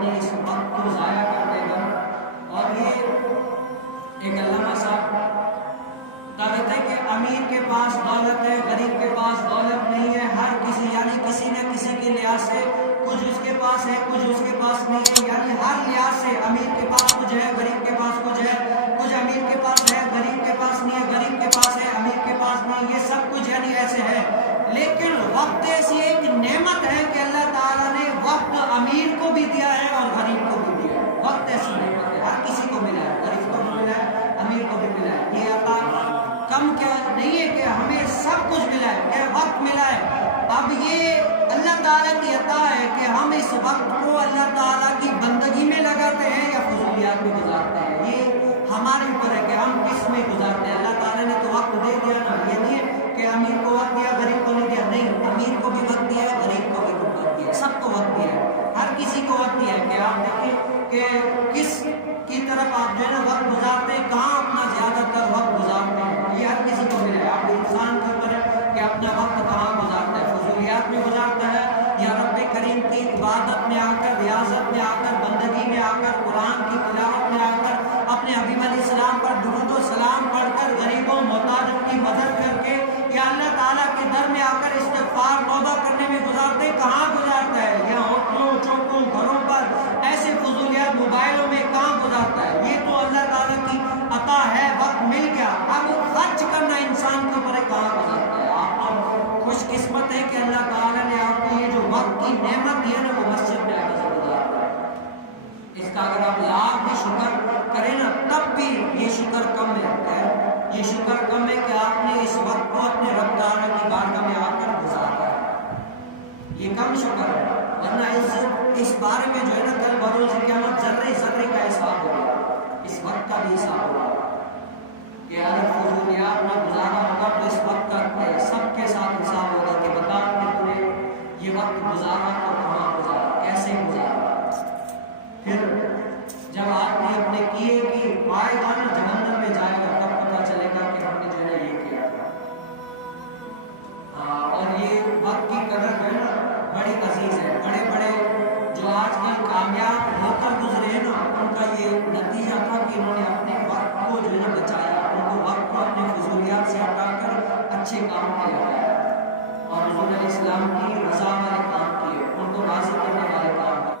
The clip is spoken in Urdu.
اپنے اس وقت کو ضائع کر دے گا. اور یہ ایک علامہ صاحب کہتے ہیں کہ امیر کے پاس دولت ہے، غریب کے پاس دولت نہیں ہے. ہر کسی یعنی کسی نہ کسی کے لحاظ سے کچھ اس کے پاس ہے، کچھ اس کے پاس نہیں ہے. یعنی ہر لحاظ سے امیر کے پاس کچھ ہے، غریب کے پاس کچھ ہے. کچھ امیر کے پاس ہے، غریب کے پاس نہیں ہے. غریب کے پاس ہے، امیر کے پاس نہیں. یہ سب کچھ یعنی ایسے ہے. لیکن وقت ایسی ایک نعمت ہے کہ اللہ تعالیٰ نے وقت امیر کو بھی دیا ہے اور غریب کو بھی دیا ہے. وقت ایسی نعمت ہے، ہر کسی کو ملا ہے. غریب کو بھی ملا ہے، امیر کو بھی ملا ہے. یہ عطا کم کیا نہیں ہے کہ ہمیں سب کچھ ملا ہے، کہ وقت ملا ہے. اب یہ اللہ تعالیٰ کی عطا ہے کہ ہم اس وقت کو اللہ تعالیٰ کی بندگی میں لگاتے ہیں یا فضولیات میں گزارتے ہیں. یہ ہمارے اوپر ہے کہ ہم کس میں گزارتے ہیں. اللہ تعالیٰ نے تو وقت دے دیا نا. یہ نہیں ہے کہ امیر کو وقت دیا غریب کو نہیں دیا. نہیں، امیر کو بھی وقت دیا ہے، غریب کو بھی وقت دیا ہے. سب کو وقت دیا ہے، ہر کسی کو وقت دیا ہے. کہ آپ دیکھیں کہ کس کی طرف آپ جو ہے نا وقت گزارتے ہیں، کہاں اپنا زیادہ تر وقت گزارتے ہیں. یہ ہر کسی کو ملا ہے. آپ انسان کے اوپر ہے کہ اپنا وقت کہاں گزارتا ہے. فضولیات میں گزارتا ہے یا رب کریم کی عبادت میں آ کر، ریاضت میں آ کر، بندگی میں آ کر، قرآن کی تلاوت میں آ کر، اپنے حبیب علیہ السلام پر درود و سلام پڑھ کر، غریبوں محتاجوں کی مدد کر کے، یا اللہ تعالیٰ کے در میں آ کر استغفار توبہ کرنے میں گزارتے. کہاں گزارتا ہے؟ یا ہوٹلوں چوکوں گھروں پر ایسے فضولیات موبائلوں میں کہاں گزارتا ہے؟ یہ تو اللہ تعالیٰ کی عطا ہے، وقت مل گیا. اب خرچ کرنا انسان کے اوپر ہے، کہاں گزارتا ہے. آپ خوش قسمت ہے کہ اللہ تعالیٰ نے آپ کو یہ جو وقت کی نعمت دی ہے نا، وہ مسجد میں آ کر گزارتا ہے. اس کا اگر آپ لاکھ بھی شکر کریں نا، تب بھی یہ شکر کم ہے. یہ شکر کم ہے کہ آپ نے اس وقت کو اپنے رب تعالیٰ کی بارگاہ میں آ کر گزارا ہے. یہ کم شکر ہے. ورنہ اس بارے میں جو ہے نا کل بروز قیامت ذرے ذرے کا حساب ہوگا. اس وقت کا بھی حساب ہوگا کہ اگر